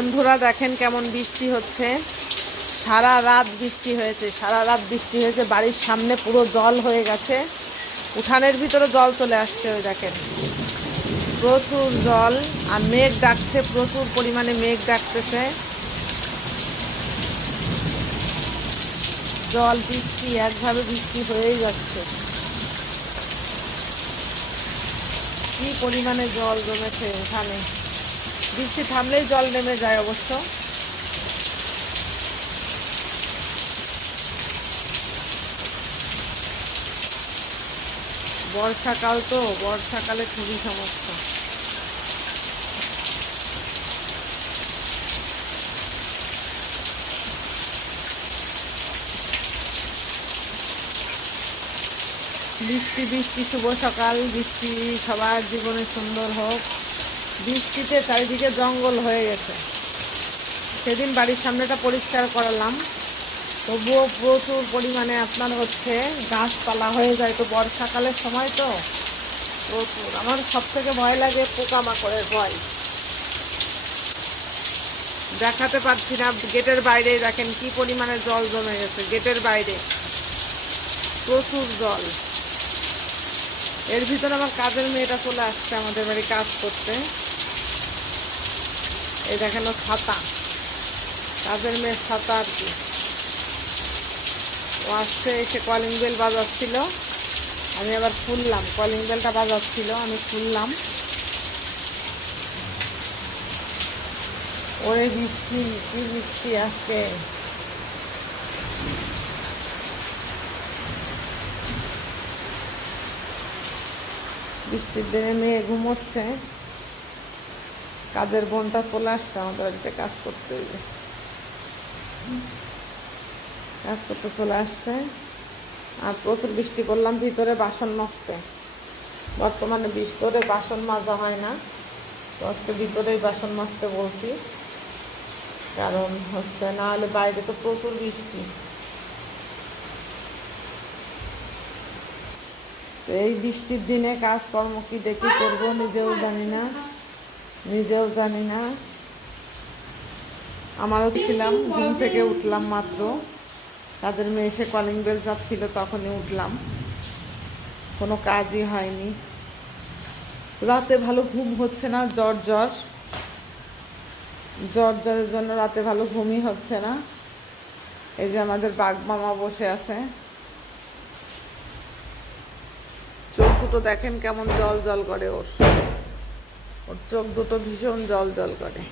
বন্ধুরা দেখেন কেমন বৃষ্টি হচ্ছে। সারা রাত বৃষ্টি হয়েছে, সারা রাত বৃষ্টি হয়েছে। বাড়ির সামনে পুরো জল হয়ে গেছে, উঠানের ভিতরে জল চলে আসছে। ওই দেখেন প্রচুর জল, আর মেঘ ডাকছে, প্রচুর পরিমাণে মেঘ ডাকতেছে। জল বৃষ্টি একভাবে বৃষ্টি হয়েই যাচ্ছে। কি পরিমাণে জল জমেছে এখানে, বৃষ্টি থামলেই জল নেমে যায় অবশ্য। বর্ষাকাল তো, বর্ষাকালে খুবই সমস্যা। বৃষ্টি বৃষ্টি শুভ সকাল। বৃষ্টি সবার জীবনে সুন্দর হোক। বৃষ্টিতে চারিদিকে জঙ্গল হয়ে গেছে। সেদিন বাড়ির সামনেটা পরিষ্কার করালাম, তবুও প্রচুর পরিমাণে আপনার হচ্ছে গাছপালা হয়ে যায়। তো বর্ষাকালের সময় তো প্রচুর। আমার সব থেকে ভয় লাগে পোকামাকড়ের ভয়। দেখাতে পারছি না, গেটের বাইরে দেখেন কি পরিমাণে জল জমে গেছে। গেটের বাইরে প্রচুর জল। এর ভিতরে আমার কাজের মেয়েটা চলে আসছে আমাদের বাড়ি কাজ করতে। এই দেখেন ও ছাতা, কাজের মেয়ের ছাতা আর কি। ও আসছে, এসে কলিং বেল বাজাচ্ছিল, আমি আবার খুললাম। কলিং বেলটা বাজাচ্ছিল, আমি খুললাম। ওরে বৃষ্টি, কি বৃষ্টি আজকে। বৃষ্টির দিনে মেয়ে ঘুমোচ্ছে। কাজের বোনটা চলে আসছে আমাদের বাড়িতে কাজ করতে, কাজ করতে চলে আসছে। আর প্রচুর বৃষ্টি করলাম ভিতরে বাসন মাজতে। বর্তমানে ভিতরে বাসন মাজা হয় না, তো আজকে ভিতরেই বাসন মাজতে বলছি, কারণ হচ্ছে না হলে বাইরে তো প্রচুর বৃষ্টি। তো এই বৃষ্টির দিনে কাজকর্ম কি দেখি করবো নিজেও জানি না, নিজেও জানি না। আমারও ছিলাম, ঘুম থেকে উঠলাম মাত্র, কাজের মেয়ে এসে কলিং বেল যাচ্ছিল, তখনই উঠলাম। কোনো কাজই হয়নি। রাতে ভালো ঘুম হচ্ছে না, জ্বরের জন্য রাতে ভালো ঘুমই হচ্ছে না। এই যে আমাদের বাঘ মামা বসে আছে, চোখ দুটো দেখেন কেমন জল জল করে। ওর চোখ দুটো ভীষণ জল জল করে।